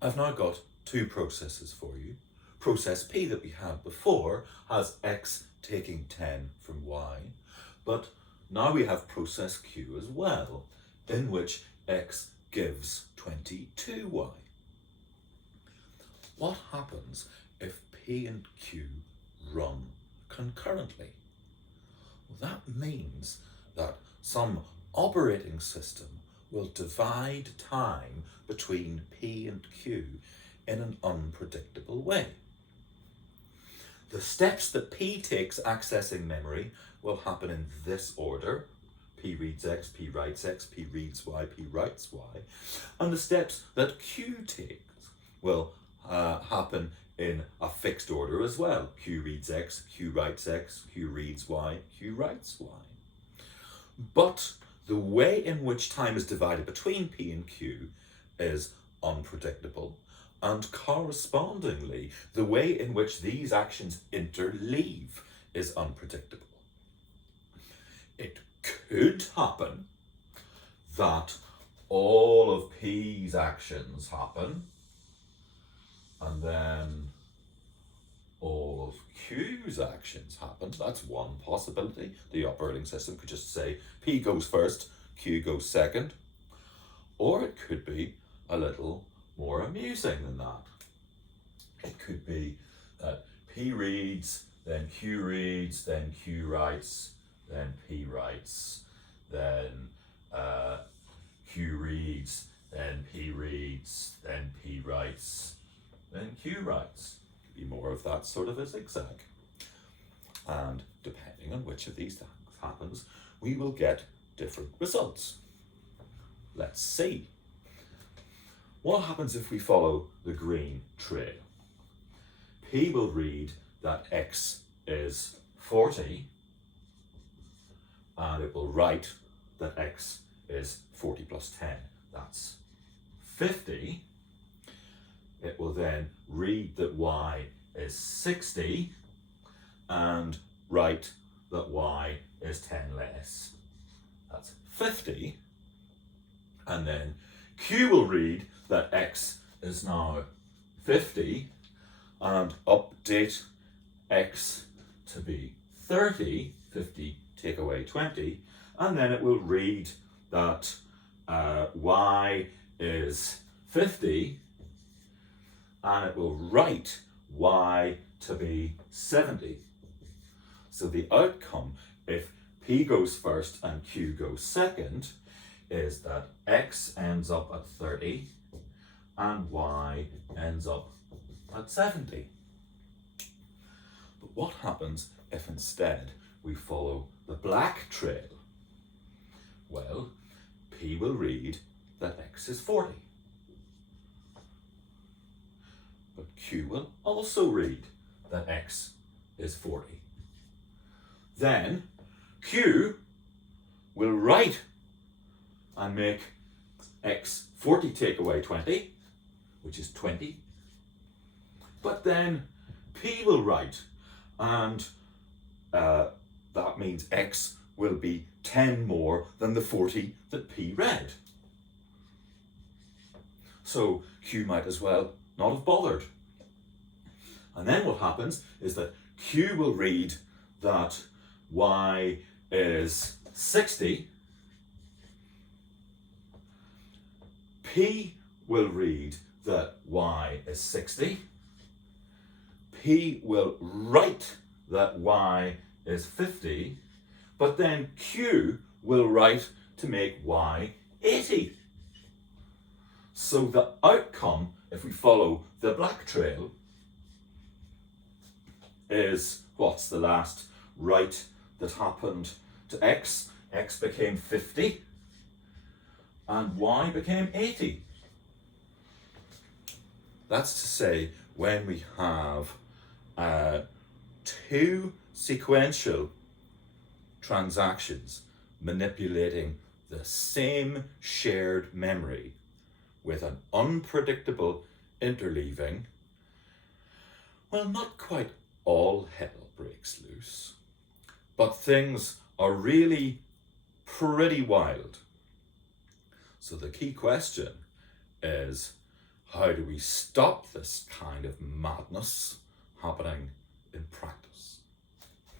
I've now got two processes for you. Process P that we had before has x taking 10 from y, but now we have process Q as well, in which x gives 22y. What happens if P and Q run concurrently? Well, that means that some operating system will divide time between P and Q in an unpredictable way. The steps that P takes accessing memory will happen in this order. P reads X, P writes X, P reads Y, P writes Y. And the steps that Q takes will happen in a fixed order as well. Q reads X, Q writes X, Q reads Y, Q writes Y. But the way in which time is divided between P and Q is unpredictable, and correspondingly, the way in which these actions interleave is unpredictable. It could happen that all of P's actions happen, and then all of Q's actions happen. That's one possibility. The operating system could just say P goes first, Q goes second. Or it could be a little more amusing than that. It could be that P reads, then Q reads, then Q writes, then P writes, then Q reads, then P reads, then P writes, then Q writes. Be more of that sort of a zigzag. And depending on which of these things happens, we will get different results. Let's see. What happens if we follow the green trail? P will read that X is 40, and it will write that X is 40 plus 10. That's 50. It will then read that Y is 60 and write that Y is 10 less. That's 50. And then Q will read that X is now 50 and update X to be 30, 50 take away 20, and then it will read that Y is 50 and it will write Y to be 70. So the outcome, if P goes first and Q goes second, is that X ends up at 30 and Y ends up at 70. But what happens if instead we follow the black trail? Well, P will read that X is 40. But Q will also read that X is 40. Then Q will write and make X 40 take away 20, which is 20. But then P will write, and that means X will be 10 more than the 40 that P read. So Q might as well not have bothered. And then what happens is that Q will read that Y is 60. P will read that Y is 60. P will write that Y is 50. But then Q will write to make Y 80. So the outcome, if we follow the black trail, is what's the last write that happened to X? X became 50 and Y became 80. That's to say, when we have two sequential transactions manipulating the same shared memory with an unpredictable interleaving, well, not quite all hell breaks loose, but things are really pretty wild. So the key question is, How do we stop this kind of madness happening